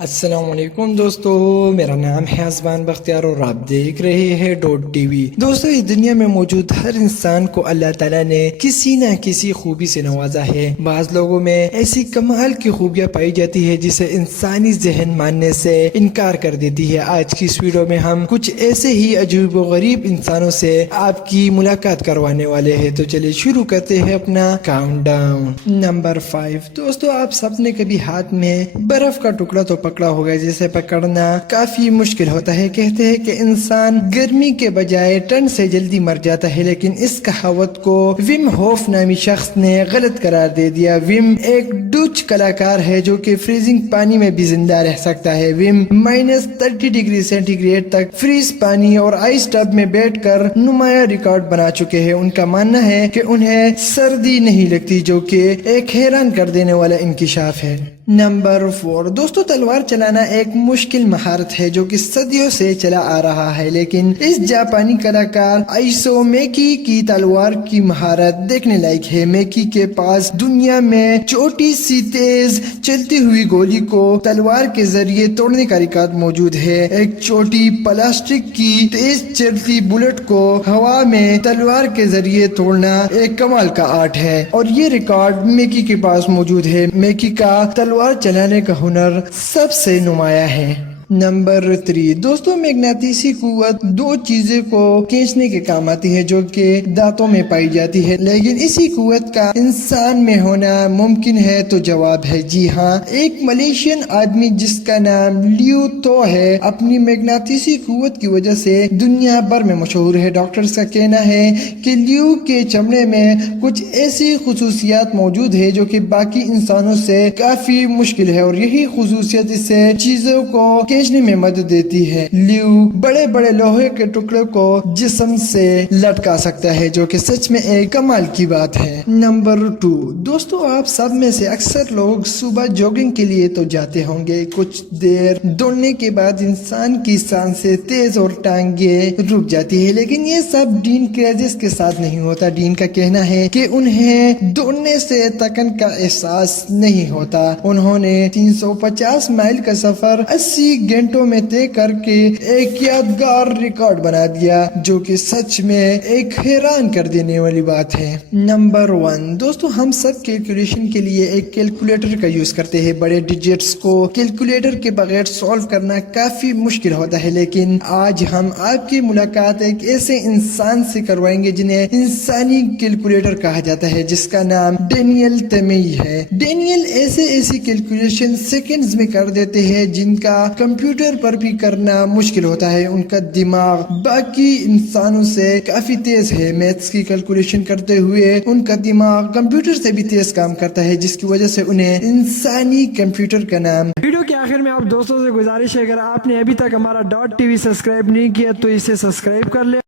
السلام علیکم دوستو، میرا نام ہے ازبان بختیار اور آپ دیکھ رہے ہیں ڈاٹ ٹی وی۔ دوستو، اس دنیا میں موجود ہر انسان کو اللہ تعالیٰ نے کسی نہ کسی خوبی سے نوازا ہے۔ بعض لوگوں میں ایسی کمال کی خوبیاں پائی جاتی ہے جسے انسانی ذہن ماننے سے انکار کر دیتی ہے۔ آج کی اس ویڈیو میں ہم کچھ ایسے ہی عجیب و غریب انسانوں سے آپ کی ملاقات کروانے والے ہیں، تو چلیے شروع کرتے ہیں اپنا کاؤنٹ ڈاؤن۔ نمبر 5۔ دوستو، آپ سب نے کبھی ہاتھ میں برف کا ٹکڑا تو پکڑا ہوگا جسے پکڑنا کافی مشکل ہوتا ہے۔ کہتے ہیں کہ انسان گرمی کے بجائے ٹھنڈ سے جلدی مر جاتا ہے، لیکن اس کہاوت کو ویم ہوف نامی شخص نے غلط قرار دے دیا۔ ویم ایک ڈچ کلاکار ہے جو کہ فریزنگ پانی میں بھی زندہ رہ سکتا ہے۔ ویم -30 ڈگری سینٹی گریڈ تک فریز پانی اور آئس ٹب میں بیٹھ کر نمایاں ریکارڈ بنا چکے ہیں۔ ان کا ماننا ہے کہ انہیں سردی نہیں لگتی، جو کہ ایک حیران کر دینے والا انکشاف ہے۔ نمبر 4۔ دوستو، تلوار چلانا ایک مشکل مہارت ہے جو کہ صدیوں سے چلا آ رہا ہے، لیکن اس جاپانی کلاکار آئسو میکی کی تلوار کی مہارت دیکھنے لائق ہے۔ میکی کے پاس دنیا میں چھوٹی سی تیز چلتی ہوئی گولی کو تلوار کے ذریعے توڑنے کا ریکارڈ موجود ہے۔ ایک چھوٹی پلاسٹک کی تیز چلتی بلٹ کو ہوا میں تلوار کے ذریعے توڑنا ایک کمال کا آرٹ ہے، اور یہ ریکارڈ میکی کے پاس موجود ہے۔ میکی کا تلوار چلانے کا ہنر سب سے نمایاں ہے۔ نمبر 3۔ دوستوں، مغناطیسی قوت دو چیزوں کو کھینچنے کے کام آتی ہے جو کہ دانتوں میں پائی جاتی ہے، لیکن اسی قوت کا انسان میں ہونا ممکن ہے؟ تو جواب ہے جی ہاں۔ ایک ملیشین آدمی جس کا نام لیو تو ہے، اپنی مغناطیسی قوت کی وجہ سے دنیا بھر میں مشہور ہے۔ ڈاکٹرز کا کہنا ہے کہ لیو کے چمڑے میں کچھ ایسی خصوصیات موجود ہے جو کہ باقی انسانوں سے کافی مشکل ہے، اور یہی خصوصیت اس سے چیزوں کو کھینچنے میں مدد دیتی ہے۔ لیو بڑے بڑے لوہے کے ٹکڑے کو جسم سے لٹکا سکتا ہے، جو کہ سچ میں ایک کمال کی بات ہے۔ نمبر 2۔ دوستو، آپ سب میں سے اکثر لوگ صبح جاگنگ کے لیے تو جاتے ہوں گے۔ کچھ دیر دوڑنے کے بعد انسان کی سانسیں تیز اور ٹانگیں رک جاتی ہے، لیکن یہ سب ڈین کریزس کے ساتھ نہیں ہوتا۔ ڈین کا کہنا ہے کہ انہیں دوڑنے سے تھکن کا احساس نہیں ہوتا۔ انہوں نے 350 میل کا سفر 80 گھنٹوں میں طے کر کے ایک یادگار ریکارڈ بنا دیا، جو کہ سچ میں ایک حیران کر دینے والی بات ہے۔ نمبر 1۔ دوستو، ہم سب کیلکولیشن کے لیے ایک کیلکولیٹر کا یوز کرتے ہیں۔ بڑے ڈیجٹس کو کیلکولیٹر کے بغیر سالو کرنا کافی مشکل ہوتا ہے، لیکن آج ہم آپ کی ملاقات ایک ایسے انسان سے کروائیں گے جنہیں انسانی کیلکولیٹر کہا جاتا ہے، جس کا نام ڈینیل تیمیئی ہے۔ ڈینیل ایسی کیلکولیشن سیکنڈز میں کر دیتے ہیں جن کا کمپیوٹر پر بھی کرنا مشکل ہوتا ہے۔ ان کا دماغ باقی انسانوں سے کافی تیز ہے۔ میتھس کی کیلکولیشن کرتے ہوئے ان کا دماغ کمپیوٹر سے بھی تیز کام کرتا ہے، جس کی وجہ سے انہیں انسانی کمپیوٹر کا نام۔ ویڈیو کے آخر میں آپ دوستوں سے گزارش ہے، اگر آپ نے ابھی تک ہمارا ڈاٹ ٹی وی سبسکرائب نہیں کیا تو اسے سبسکرائب کر لیں۔